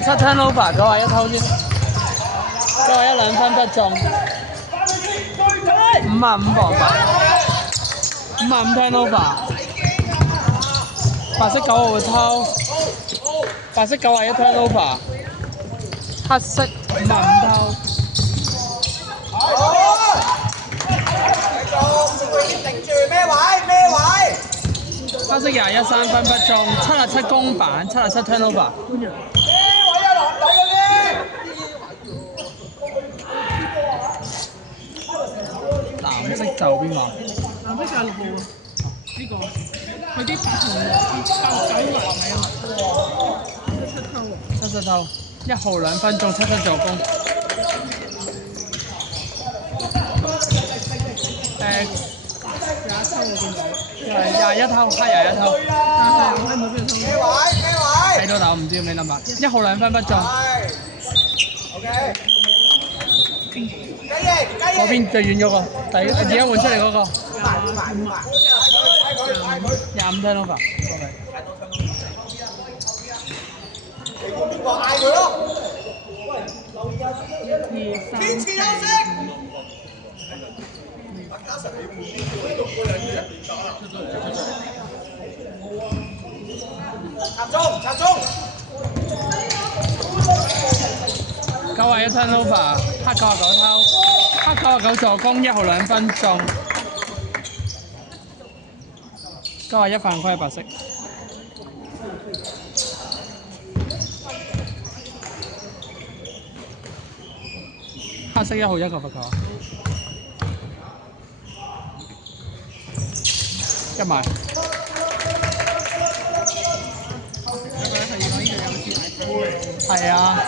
77 turnover， 91偷先，91兩分不中，55防範，55 turnover， 白色9號偷，白色91 turnover， 黑色55偷。黑色21 3分不中，77公板，77 turnover。藍色就邊個？藍色就係6號啊！呢個佢啲8同9埋位啊嘛，77偷1號2分中77助攻。21偷，黑21偷。睇唔到邊度偷？睇到但我唔知咩 number。1號2分不中。嗰邊最遠嗰個，而家換出嚟嗰個。25 turnover。邊個嗌佢咯？2、3、堅持休息。集中91 turnover， 黑99偷，黑99助攻，1號2分中，91犯規白色。黑色1號1個罰球，一埋。係啊，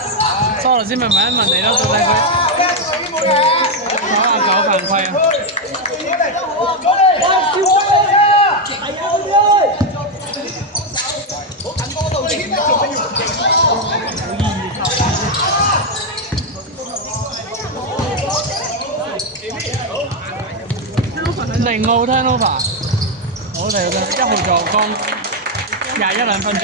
所以我頭先咪問一問你咯，到底佢99犯規啊？0號 turnover， 好睇到1號助攻，21 2分中。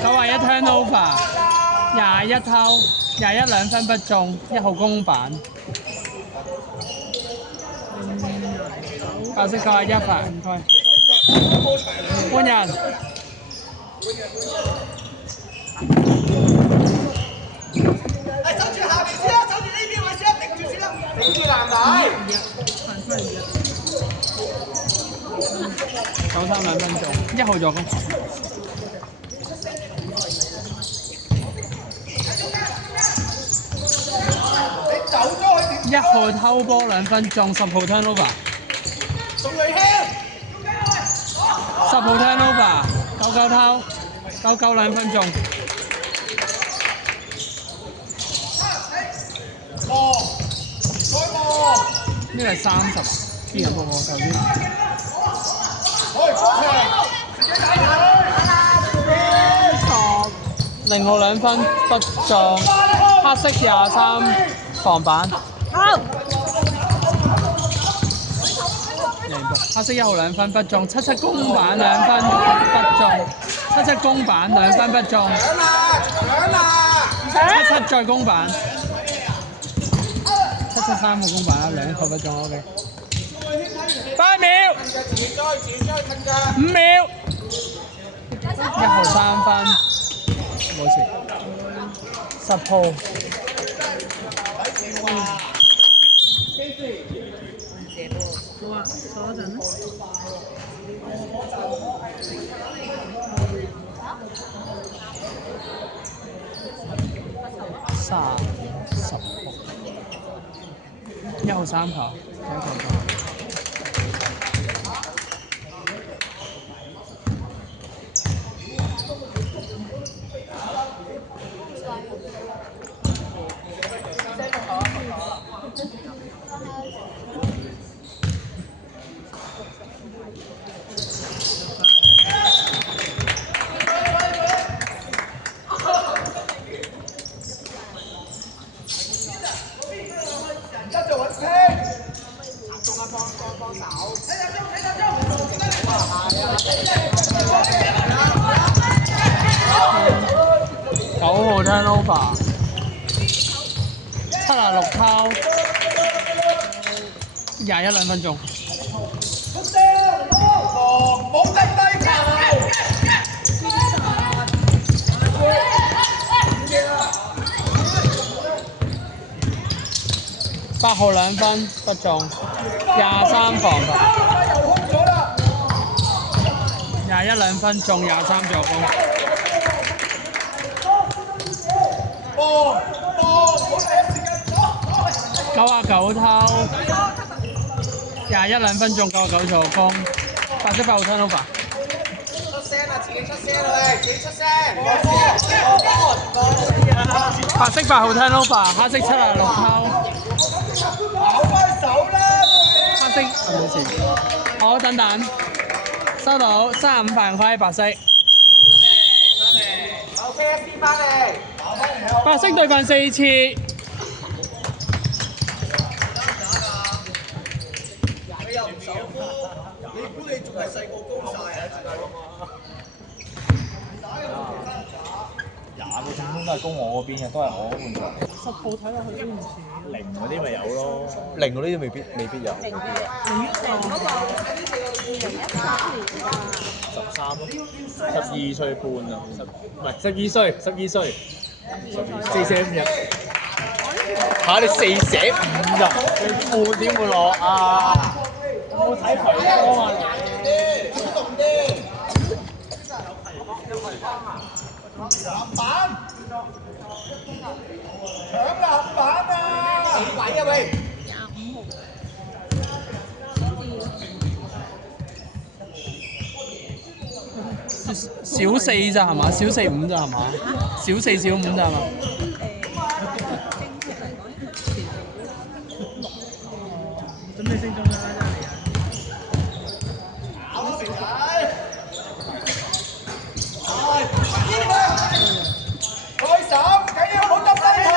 91 turnover， 21偷，21 2分不中，1號公板。白色91犯規，換人。守住下邊先啦，守住呢邊位先，頂住先啦，頂住男仔。93 2分鐘，1號助攻。1號偷波2分鐘，10號 turnover。宋瑞軒10號 turnover， 99偷，99 2分鐘。呢個係30邊人波喎頭先。0號2分不中，黑色23防板。黑色1號2分不中，77公板2分不中，77公板2分不中，77再公板，77 3個公板啦，2個不中 ，OK。8秒，5秒，1號3分，冇事，10號。好啊，坐一陣啦。30、1號3球，第一球。9號 turnover， 76偷，21兩分鐘。冇低低球。8號2分不中，23防罰，21兩分中23助攻。99偷，21兩分中99助攻，白色8號 turnover。出聲啊！自己出聲啦，自己出聲。白色8號 turnover， 黑色76偷。跑開手啦！黑色冇事。好，等等，收到35犯規，白色。好 KFC 翻嚟，白色對犯4次。你又唔守波，你估你仲係細個高晒啊？廿個進攻都係攻我嗰邊嘅，都係我嗰半場。10號睇落去都唔似。零嗰啲咪有咯，零嗰啲未必有。零嗰個13咯，12歲半啊，唔係12歲，12歲，45日。嚇你45日，你半點會落啊？有冇睇佢波啊你？主動啲。籃板，搶籃板啊！幾位啊喂小4咋係嘛？小4、5咋係嘛？小4、小5咋係嘛？準備升中啦，真係。開手，緊要冇執低球。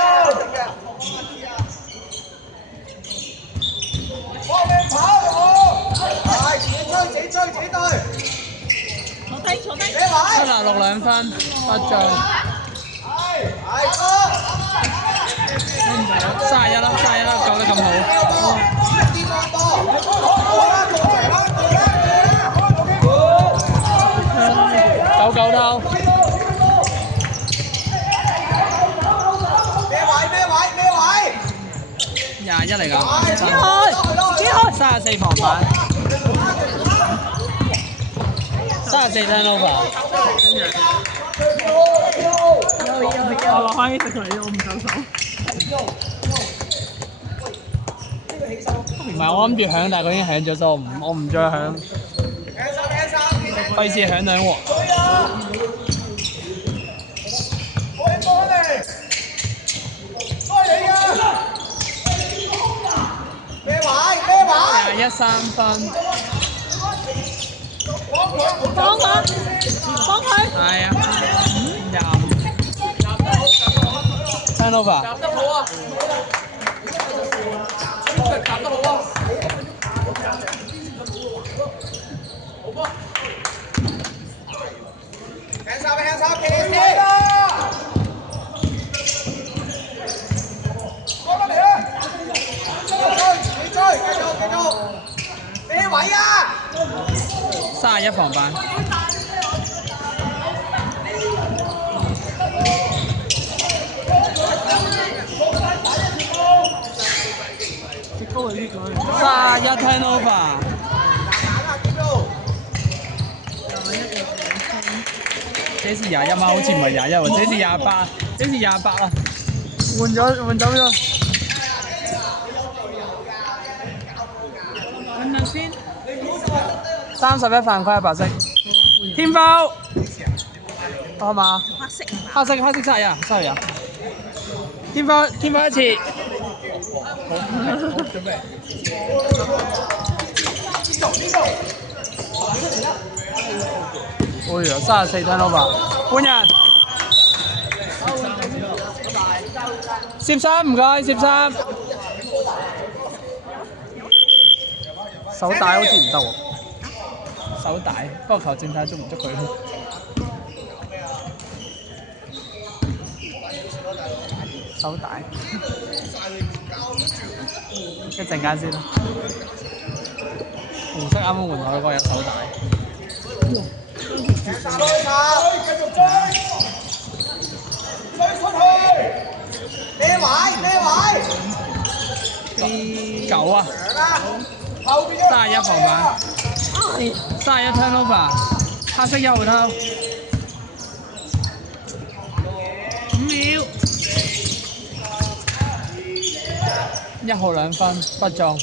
搏命跑我，係自己追，自己追，自己對。坐低，坐低。你位。 76兩分不中係哥。 ，31啦，31啦，救得咁好。見過波。 99偷。 21嚟㗎，自己開34防反，34 turnover。我落開食佢，我唔收手。唔係我諗住響，但係佢已經響咗，所以我唔再響，費事響兩鑊。21 3分。幫佢，幫佢。係啊，25 turnover。夾得好啊！夾得好啊！輕手，企起啦！過嚟啊！追，繼續，咩位啊？31防板。31 turnover。這是21嗎？好似唔係21喎，這是28，這是28啊！換走咗。揾陣先。31犯規白色。天砲。好嘛？黑色31。天砲一次。準備。哎呀，34 turnover，半人。攝3唔該，攝3。手帶好似唔得喎。手大，不過球正太捉唔捉佢。手大，一陣間先啦。紅色啱啱換落嗰個有手大。繼續追，追出去，咩位？9啊後邊，31防板，31 turnover， 黑色1號偷5秒。 1號2分不中。